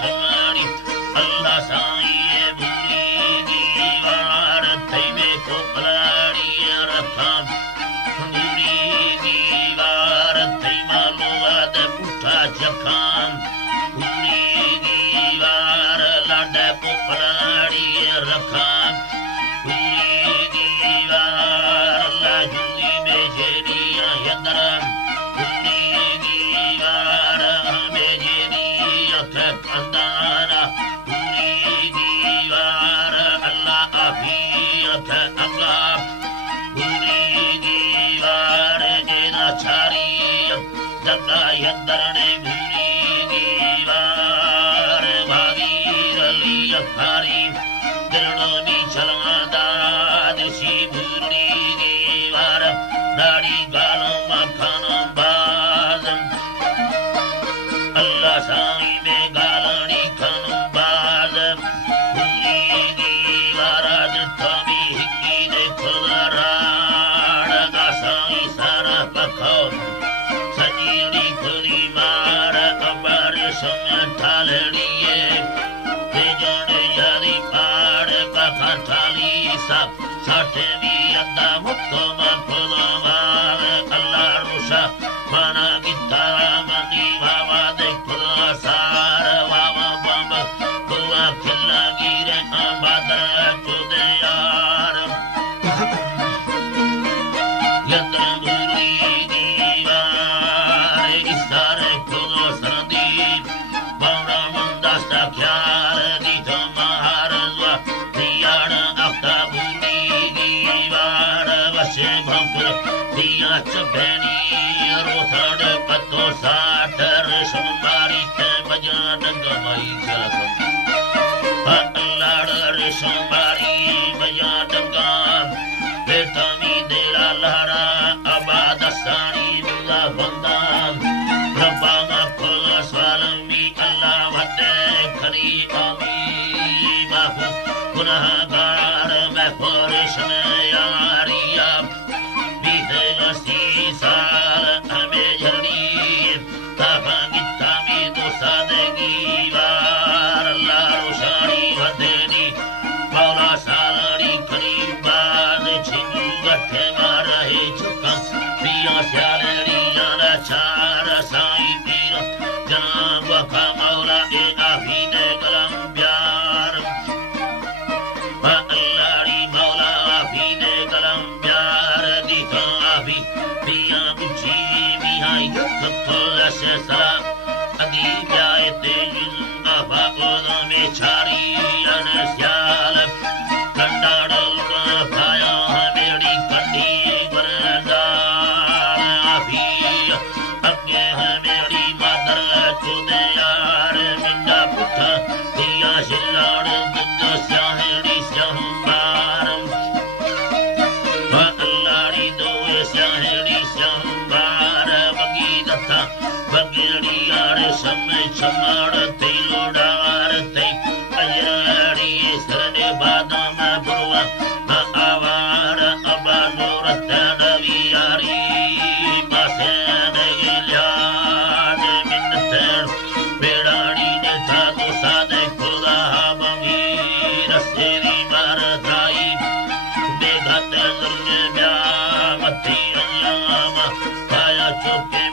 समारी अल्लाह साईं बुरी दीवार थैमे को पलाड़ी रखा बुरी दीवार थैमा लोगा दे पुठा जखान बुरी दीवार लाडे को पलाड़ी रखा बुरी दीवार लाजुली में जेरिया यदरम बुरी दीवार हमें जेरिया थे पंदाना बुरी दीवार अल्लाह अभियत अल्लाह बुरी दीवार एना छारी जगा यदरने बुरी दीवार भागीर लिया भारी दिलडोनी चलवादा दिशी बुरी दीवार दाढ़ी गालों मखान बाजम अल्लाह साईं में गालनी खान बाजम बुरी दीवार जथमी हिक्की दे खुदराड़ साईं सारा पखाओ सजीड़ी खुदी मार अबर समय ठालड़िए बेजोड़ यारी पाड़ कथा थाली सब साठे भी अद्दा मुक्तो मखुदो मार अल्लाह रुषा माना गितारा मनी वावा दे खुदा सार वावा बम दुआ खिल्ला गिरे आबादर चुदे यार यत्र बुरी दीवार इसारे खुदो सरदी बावड़ा मंदास्ता ख्याल दी तो महार ज़वा दियाड़ अफ्ता बुरी दीवार वशे भंपुर दिया चबेनी रोथड़ पत्तो साठर शुमारी ते बजा डंगमाई चलसम अल्लाड़ शुमारी बजा डंगा बेतामी देला लहरा आबाद सानी मुला बंदा रब्बा मखुल स्वालमी अल्लाह वदे खरी आमी बाहु गुनाहगार मैं फरिश में यारिया बीते नसी साल हमें जल्दी ताबा गितामी तो सादगी वार अल्लाह रोशानी वदेनी मौला सालरी करीब बाद छिंगू गठे मारे चुका पिया स्यालरी जाना चार साईं पीर जनाब वफा मौला ए आफीने गलम प्यार अल्लाहरी मौला आफीने गलम प्यार दिखा आफी पिया बुझी मिहाई खुल से सरा अदी प्याए तेजिल आफा ओदो में छारी अनस्याल कंडाड़ल खाया मेरी कंडी बरदार आफी अगे है मेरी मादर चुदे यार मिंडा पुठा दिया शिलाड़ दुद स्याहड़ी स्याहबारम अल्लाहरी दोए स्याहड़ी स्याहबार बगी दत्ता बगड़ी यार समय छमाड़ ते लोडार ते अयड़ी सरने बादाम बुरवा आवार अबादोर तडवी यारी पासे नहीं लियाज मिन्नत बेड़ाड़ी ने था तो सादे खुदा बमीर सेरी मार थाई बेघत जुर्म ब्या मती अल्लाह पाया चुके